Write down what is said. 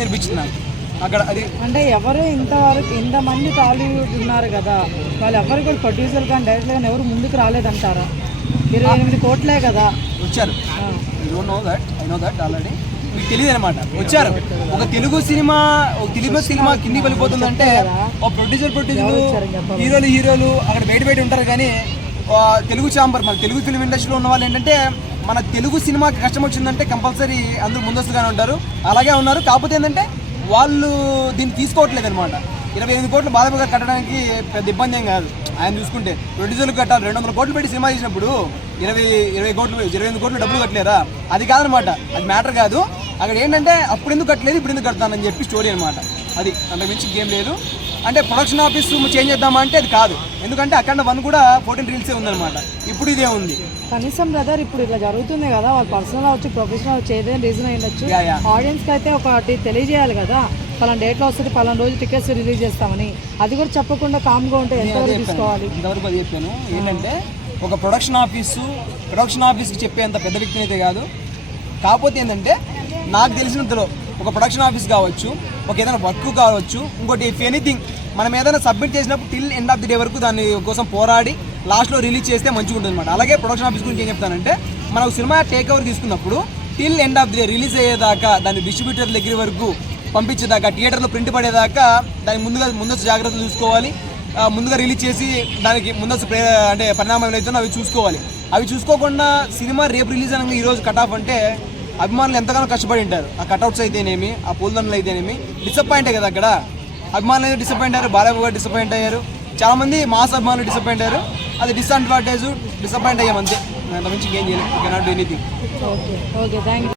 నేర్పించింది నాకు అక్కడ. అది అంటే ఎవరు ఇంతవరకు ఇంతమంది టాలీవుడ్ ఉన్నారు కదా, వాళ్ళు ఎవరు కూడా ప్రొడ్యూసర్ కానీ డైరెక్టర్ కానీ ఎవరు ముందుకు రాలేదంటారా? 28 కోట్లే కదా వచ్చారు. ఐ నో దట్ ఆల్రెడీ, మీకు తెలియదు అనమాట. వచ్చారు. ఒక తెలుగు సినిమా కిందికి వెళ్ళిపోతుందంటే ఒక ప్రొడ్యూసర్ హీరోలు అక్కడ బయట ఉంటారు. కానీ తెలుగు ఛాంబర్, మన తెలుగు ఫిల్మ్ ఇండస్ట్రీలో ఉన్న వాళ్ళు ఏంటంటే మన తెలుగు సినిమాకి కష్టం వచ్చిందంటే కంపల్సరీ అందరూ ముందస్తుగానే ఉంటారు. అలాగే ఉన్నారు. కాకపోతే ఏంటంటే వాళ్ళు దీన్ని తీసుకోవట్లేదు అనమాట. 28 కోట్లు బాధగా కట్టడానికి పెద్ద ఇబ్బంది ఏం కాదు. ఆయన చూసుకుంటే ప్రొడ్యూసర్లు కట్టాలి. 200 కోట్లు పెట్టి సినిమా తీసినప్పుడు 28 కోట్లు డబ్బులు కట్టలేరా? అది కాదనమాట. అది మ్యాటర్ కాదు. అక్కడ ఏంటంటే అప్పుడు ఎందుకు కట్టలేదు, ఇప్పుడు ఎందుకు కడతానని చెప్పి స్టోరీ అనమాట. అది అంత మించి గేమ్ లేదు. అంటే ప్రొడక్షన్ ఆఫీస్ చేంజ్ చేద్దామా అంటే అది కాదు. ఎందుకంటే అక్కడ 1 కూడా 14 రీల్సే ఉందన్నమాట. ఇప్పుడు ఇదే ఉంది. కనీసం బ్రదర్ ఇప్పుడు ఇట్లా జరుగుతుంది కదా, వాళ్ళు పర్సనల్ అవచ్చు ప్రొఫెషనల్ అవచ్చు, ఏదైనా రీజన్ అయ్యొచ్చు. ఆడియన్స్కి అయితే ఒకటి తెలియజేయాలి కదా, పలానా డేట్లో వస్తుంది, పలానా రోజు టికెట్స్ రిలీజ్ చేస్తామని. అది కూడా చెప్పకుండా కామ్గా ఉంటే ఎంతవరకు తీసుకోవాలి? ఇంతవరకు అది చెప్పాను. ఏంటంటే ఒక ప్రొడక్షన్ ఆఫీస్కి చెప్పేంత పెద్ద వ్యక్తిని అయితే కాదు. కాకపోతే ఏంటంటే నాకు తెలిసినంతలో ఒక ప్రొడక్షన్ ఆఫీస్ కావచ్చు, ఒక ఏదైనా వర్క్ కావచ్చు, ఇంకోటి ఇఫ్ ఎనీథింగ్ మనం ఏదైనా సబ్మిట్ చేసినప్పుడు till end of the day వరకు దాని కోసం పోరాడి లాస్ట్లో రిలీజ్ చేస్తే మంచిగా ఉంటుంది అనమాట. అలాగే ప్రొడక్షన్ ఆఫీస్ గురించి ఏం చెప్తానంటే, మనకు సినిమా టేక్ ఓవర్ తీసుకున్నప్పుడు till end of the day release అయ్యేదాకా, దాన్ని డిస్ట్రిబ్యూటర్ దగ్గర వరకు పంపించేదాకా, థియేటర్లో ప్రింట్ పడేదాకా దానికి ముందస్తు జాగ్రత్తలు చూసుకోవాలి. ముందుగా రిలీజ్ చేసి దానికి ముందస్తు అంటే పరిణామాలు అయితే అవి చూసుకోవాలి. అవి చూసుకోకుండా సినిమా రేపు రిలీజ్ అనగా ఈరోజు కట్ ఆఫ్ అంటే అభిమానులు ఎంతగానో కష్టపడి ఉంటారు. ఆ కట్అవుట్స్ అయితేనేమి, ఆ పూలదండలు అయితేనేమి డిసప్పాయింట్ కదా. అక్కడ అభిమానులు అయితే డిసప్పాయింట్ అయ్యారు, బాలయ్య గారు డిసప్పాయింట్ అయ్యారు, చాలామంది మాస్ అభిమానులు డిసప్పాయింట్ అయ్యారు. అది డిసడ్వాంటేజ్, డిసప్పాయింట్ అయ్యాం అంతే. అంత మించి ఏం చేయలేదు. You cannot do anything. Okay, thank you.